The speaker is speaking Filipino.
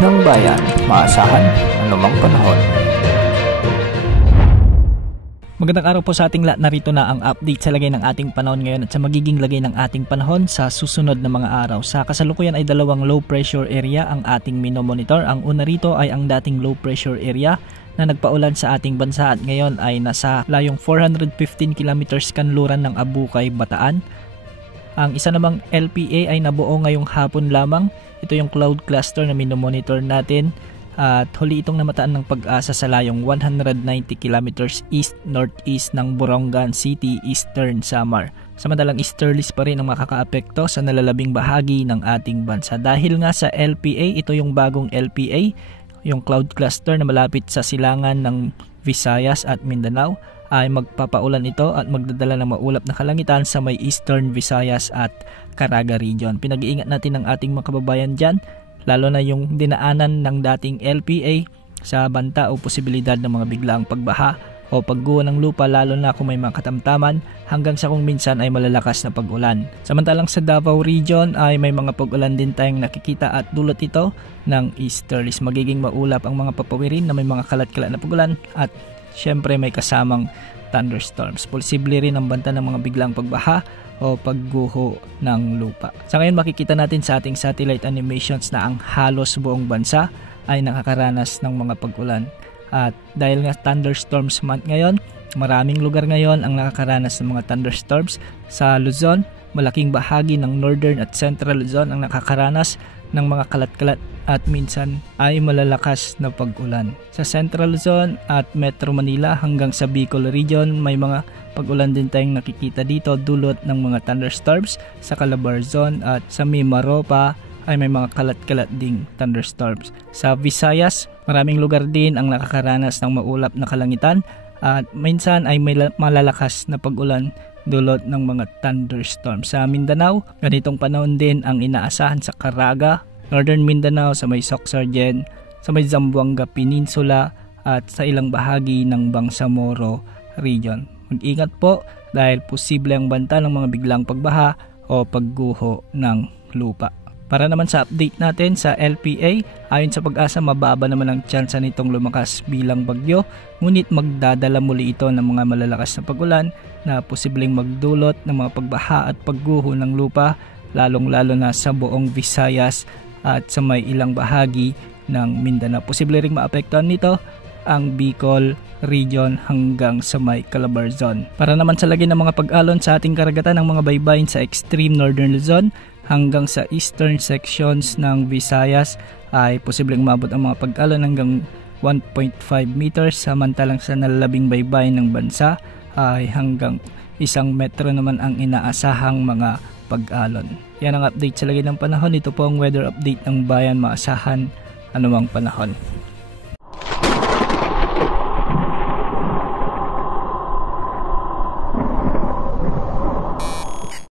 ng bayan, maasahan anumang panahon. Magandang araw po sa ating lahat. Narito na ang update sa lagay ng ating panahon ngayon at sa magiging lagay ng ating panahon sa susunod na mga araw. Sa kasalukuyan ay dalawang low pressure area ang ating minomonitor. Ang una rito ay ang dating low pressure area na nagpaulan sa ating bansa at ngayon ay nasa layong 415 kilometers kanluran ng Abukay, Bataan. Ang isa namang LPA ay nabuo ngayong hapon lamang. Ito yung cloud cluster na minomonitor natin at huli itong namataan ng Pag-asa sa layong 190 kilometers east-northeast ng Borongan City, Eastern Samar. Samantalang easterlies pa rin ang makakaapekto sa nalalabing bahagi ng ating bansa. Dahil nga sa LPA, ito yung bagong LPA, yung cloud cluster na malapit sa silangan ng Visayas at Mindanao, ay magpapaulan ito at magdadala ng maulap na kalangitan sa may Eastern Visayas at Caraga region. Pinag-iingat natin ang ating mga kababayan dyan, lalo na yung dinaanan ng dating LPA sa banta o posibilidad ng mga biglaang pagbaha o pagguho ng lupa, lalo na kung may mga katamtaman hanggang sa kung minsan ay malalakas na pag-ulan. Samantalang sa Davao region ay may mga pag-ulan din tayong nakikita at dulot ito ng easterlies. Magiging maulap ang mga papawirin na may mga kalat-kalat na pag-ulan at syempre may kasamang thunderstorms. Posible rin ang banta ng mga biglang pagbaha o pagguho ng lupa. Sa ngayon makikita natin sa ating satellite animations na ang halos buong bansa ay nakakaranas ng mga pag-ulan. At dahil nga thunderstorms month ngayon, maraming lugar ngayon ang nakakaranas ng mga thunderstorms. Sa Luzon, malaking bahagi ng Northern at Central Luzon ang nakakaranas ng mga kalat-kalat at minsan ay malalakas na pag-ulan. Sa Central Luzon at Metro Manila hanggang sa Bicol region, may mga pag-ulan din tayong nakikita dito dulot ng mga thunderstorms. Sa Calabarzon at sa Mimaropa ay may mga kalat-kalat ding thunderstorms. Sa Visayas, maraming lugar din ang nakakaranas ng maulap na kalangitan at minsan ay may malalakas na pag-ulan dulot ng mga thunderstorms. Sa Mindanao, ganitong panahon din ang inaasahan sa Caraga, Northern Mindanao, sa may Sorsogon, sa may Zamboanga Peninsula at sa ilang bahagi ng Bangsamoro region. Mag-ingat po dahil posible ang banta ng mga biglang pagbaha o pagguho ng lupa. Para naman sa update natin sa LPA, ayon sa Pag-asa, mababa naman ang tsansa nitong lumakas bilang bagyo, ngunit magdadala muli ito ng mga malalakas na pag-ulan na posibleng magdulot ng mga pagbaha at pagguho ng lupa, lalong-lalo na sa buong Visayas at sa may ilang bahagi ng Mindanao. Posible ring maapektuhan nito ang Bicol region hanggang sa may Calabarzon. Para naman sa lagay ng mga pag-alon sa ating karagatan ng mga baybayin sa extreme northern Luzon hanggang sa eastern sections ng Visayas ay posibleng umabot ang mga pag-alon hanggang 1.5 meters, samantalang sa nalalabing baybayin ng bansa ay hanggang 1 metro naman ang inaasahang mga pag-alon. Yan ang update sa lagay ng panahon. Ito po ang weather update ng bayan, maasahan anumang panahon.